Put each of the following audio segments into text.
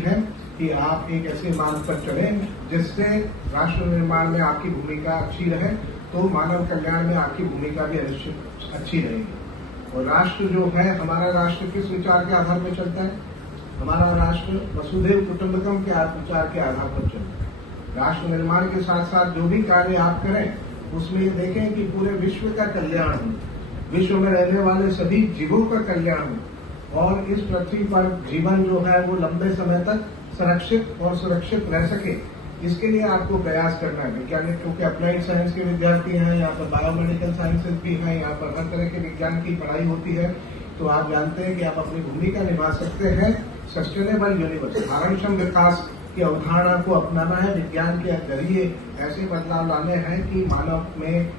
है कि आप एक ऐसे मार्ग पर चलें जिससे राष्ट्र निर्माण में आपकी भूमिका अच्छी रहे, तो मानव कल्याण में आपकी भूमिका भी निश्चित अच्छी रहेगी। और राष्ट्र जो है, हमारा राष्ट्र किस विचार के आधार पर चलता है? हमारा राष्ट्र वसुधैव कुटुंबकम के विचार के आधार पर चलता है। राष्ट्र निर्माण के साथ साथ जो भी कार्य आप करें उसमें ये देखें कि पूरे विश्व का कल्याण हो, विश्व में रहने वाले सभी जीवों का कल्याण हो और इस पृथ्वी पर जीवन जो है वो लंबे समय तक संरक्षित और सुरक्षित रह सके। इसके लिए आपको प्रयास करना है। वैज्ञानिक क्योंकि अप्लाइड साइंस के विद्यार्थी हैं, यहाँ पर बायोमेडिकल साइंसेज भी हैं, यहाँ पर हर तरह के विज्ञान की पढ़ाई होती है, तो आप जानते हैं कि आप अपनी भूमिका निभा सकते हैं। सस्टेनेबल यूनिवर्स, कार्यक्षम विकास की अवधारणा को अपनाना है, विज्ञान के जरिए ऐसे बदलाव लाने हैं कि मानव में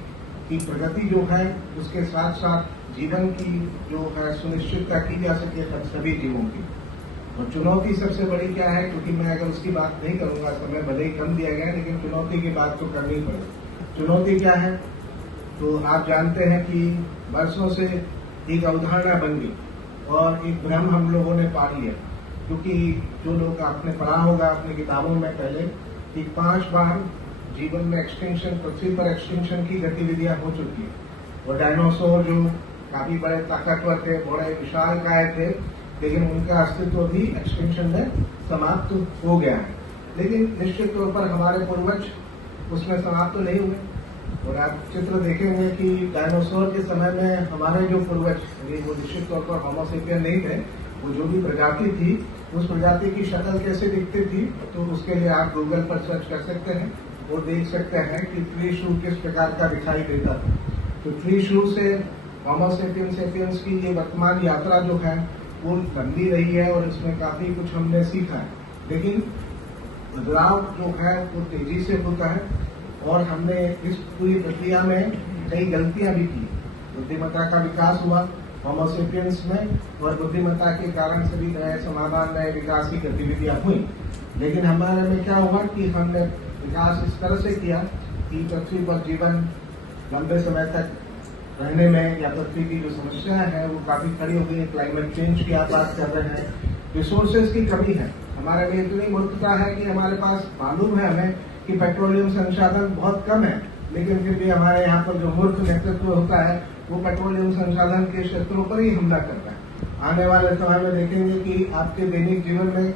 की प्रगति जो है उसके साथ साथ जीवन की जो है सुनिश्चितता की जा सके सभी जीवों की। और चुनौती सबसे बड़ी क्या है, क्योंकि मैं अगर उसकी बात नहीं करूंगा, समय भले ही कम दिया गया, लेकिन चुनौती की बात तो करनी पड़ेगी। चुनौती क्या है? तो आप जानते हैं कि वर्षों से एक अवधारणा बन गई और एक भ्रम हम लोगों ने पा लिया, क्योंकि जो लोग आपने पढ़ा होगा अपनी किताबों में पहले कि 5 बार जीवन में एक्सटिंक्शन, पृथ्वी पर एक्सटिंक्शन की गतिविधियां हो चुकी है। और डायनासोर जो काफी बड़े ताकतवर थे, बड़े विशालकाय थे, लेकिन उनका अस्तित्व भी एक्सटिंक्शन में समाप्त हो गया है। लेकिन निश्चित तौर पर हमारे पूर्वज उसमें समाप्त तो नहीं हुए। और आप चित्र देखेंगे कि डायनासोर के समय में हमारे जो पूर्वज, वो निश्चित तौर पर होमो सेपियन नहीं थे, वो जो भी प्रजाति थी उस प्रजाति की शक्ल कैसे दिखती थी, तो उसके लिए आप गूगल पर सर्च कर सकते हैं और देख सकते हैं कि ट्री शू किस प्रकार का दिखाई देता था। तो ट्री शू से होमो सेपियंस की ये वर्तमान यात्रा जो है वो लंबी रही है और इसमें काफी कुछ हमने सीखा है। लेकिन बदलाव जो है वो तेजी से होता है और हमने इस पूरी प्रक्रिया में कई गलतियां भी की। बुद्धिमत्ता का विकास हुआ होमो सेपियंस में और बुद्धिमत्ता के कारण सभी नए समाधान, नए विकास की गतिविधियां हुई। लेकिन हमारे में क्या हुआ कि हमने विकास इस तरह से किया कि पृथ्वी पर जीवन लंबे समय तक रहने में या पृथ्वी की जो समस्या है वो काफी खड़ी हो गई। क्लाइमेट चेंज की आप बात कर रहे हैं, रिसोर्सेज की कमी है। हमारे में इतनी मूर्खता है कि हमारे पास मालूम है हमें कि पेट्रोलियम संसाधन बहुत कम है, लेकिन फिर भी हमारे यहाँ पर जो मूर्ख नेतृत्व होता है वो पेट्रोलियम संसाधन के क्षेत्रों पर ही हमला करता है। आने वाले समय में देखेंगे कि आपके दैनिक जीवन में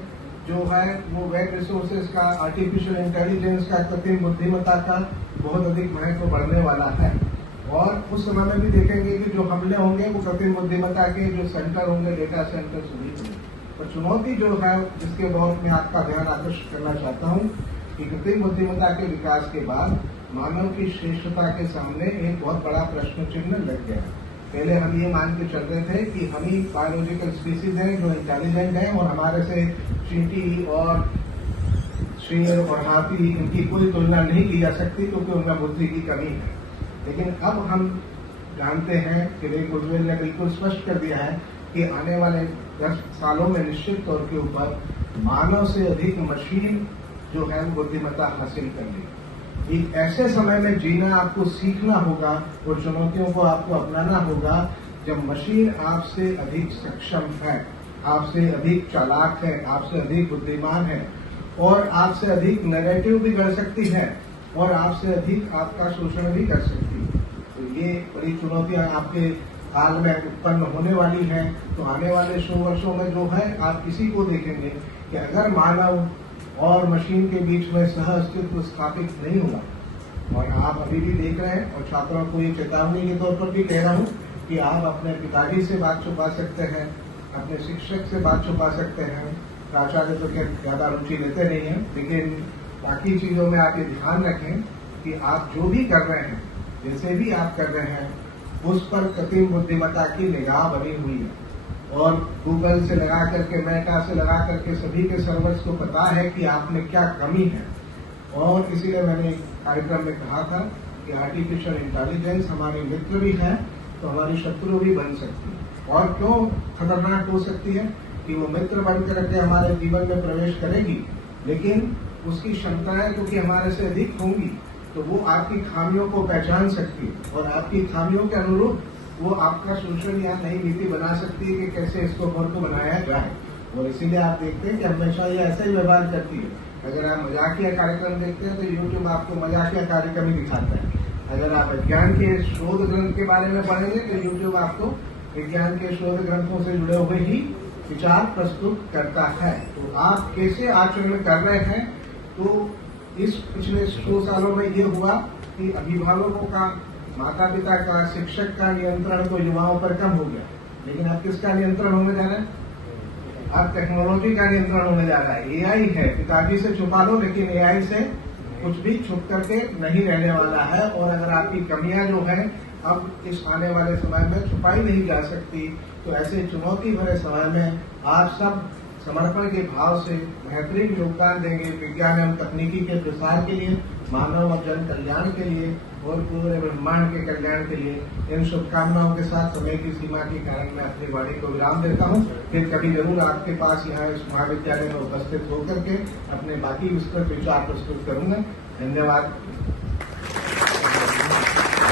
जो है वो वेब रिसोर्सेज का, आर्टिफिशियल इंटेलिजेंस का, कृत्रिम बुद्धिमत्ता का बहुत अधिक महत्व बढ़ने वाला है। और उस समय में भी देखेंगे कि जो हमले होंगे वो कृत्रिम बुद्धिमत्ता के जो सेंटर होंगे, डेटा सेंटर सभी होंगे। तो चुनौती जो है जिसके बहुत मैं आपका ध्यान आकर्षित करना चाहता हूँ कि कृत्रिम बुद्धिमत्ता के विकास के बाद मानव की श्रेष्ठता के सामने एक बहुत बड़ा प्रश्न चिन्ह लग गया। पहले हम ये मान के चल रहे थे कि हम ही बायोलॉजिकल स्पीसीज हैं जो इंटेलिजेंट हैं और हमारे से चींटी और शेर और हाथी इनकी कोई तुलना नहीं की जा सकती क्योंकि उनमें बुद्धि की कमी है। लेकिन अब हम जानते हैं कि रे कुरवेल ने बिल्कुल स्पष्ट कर दिया है कि आने वाले 10 सालों में निश्चित तौर के ऊपर मानव से अधिक मशीन जो है वो बुद्धिमत्ता हासिल कर लेगी। एक ऐसे समय में जीना आपको सीखना होगा और चुनौतियों को आपको अपनाना होगा जब मशीन आपसे अधिक सक्षम है, आपसे अधिक चालाक है, आपसे अधिक बुद्धिमान है और आपसे अधिक नेगेटिव भी कर सकती है और आपसे अधिक आपका शोषण भी कर सकती है। तो ये बड़ी चुनौतियां आपके काल में उत्पन्न होने वाली हैं। तो आने वाले 100 वर्षों में जो है आप इसी को देखेंगे कि अगर मानव और मशीन के बीच में सह अस्तित्व स्थापित नहीं हुआ। और आप अभी भी देख रहे हैं और छात्रों को ये चेतावनी के तौर पर भी कह रहा हूँ कि आप अपने पिताजी से बात छुपा सकते हैं, अपने शिक्षक से बात छुपा सकते हैं। प्राचार्य तो ज्यादा रुचि लेते नहीं है, लेकिन बाकी चीजों में आप ये ध्यान रखें कि आप जो भी कर रहे हैं, जैसे भी आप कर रहे हैं, उस पर कृत्रिम बुद्धिमत्ता की निगाह बनी हुई है। और गूगल से लगा करके, मेटा से लगा करके सभी के सर्वर्स को पता है कि आप में क्या कमी है। और इसीलिए मैंने एक कार्यक्रम में कहा था कि आर्टिफिशियल इंटेलिजेंस हमारी मित्र भी है तो हमारी शत्रु भी बन सकती है। और क्यों खतरनाक हो सकती है कि वो मित्र बन करके हमारे जीवन में प्रवेश करेगी, लेकिन उसकी क्षमताएं क्योंकि हमारे से अधिक होंगी तो वो आपकी खामियों को पहचान सकती है और आपकी खामियों के अनुरूप वो आपका शोषण या नई नीति बना सकती है कि कैसे इसको मूर्ख बनाया जाए। और इसीलिए आप देखते हैं कि हमेशा ये ऐसा ही व्यवहार करती है। अगर आप मजाकिया कार्यक्रम देखते हैं तो यूट्यूब आपको मजाकिया कार्यक्रम ही दिखाता है। अगर आप विज्ञान के शोध ग्रंथ के बारे में पढ़ेंगे तो यूट्यूब आपको विज्ञान के शोध ग्रंथों से जुड़े हुए ही विचार प्रस्तुत करता है। तो आप कैसे आचरण कर रहे हैं, तो इस पिछले 100 सालों में ये हुआ कि अभिभावकों का, माता पिता का, शिक्षक का नियंत्रण तो युवाओं पर कम हो गया, लेकिन अब किसका नियंत्रण होने जा रहा है? अब टेक्नोलॉजी का नियंत्रण होने जा रहा है। एआई है, पिताजी से छुपा लो, लेकिन एआई से कुछ भी छुप करके नहीं रहने वाला है। और अगर आपकी कमियां जो है अब इस आने वाले समय में छुपाई नहीं जा सकती, तो ऐसे चुनौती भरे समय में आप सब समर्पण के भाव से बेहतरीन योगदान देंगे विज्ञान एवं तकनीकी के प्रसार के लिए, मानव और जन कल्याण के लिए और पूरे ब्रह्मांड के कल्याण के लिए। इन शुभकामनाओं के साथ समय की सीमा के कारण मैं अपनी वाणी को विराम देता हूँ। फिर कभी जरूर आपके पास यहाँ इस महाविद्यालय में उपस्थित होकर के अपने बाकी विस्तृत विचार प्रस्तुत करूंगा। धन्यवाद।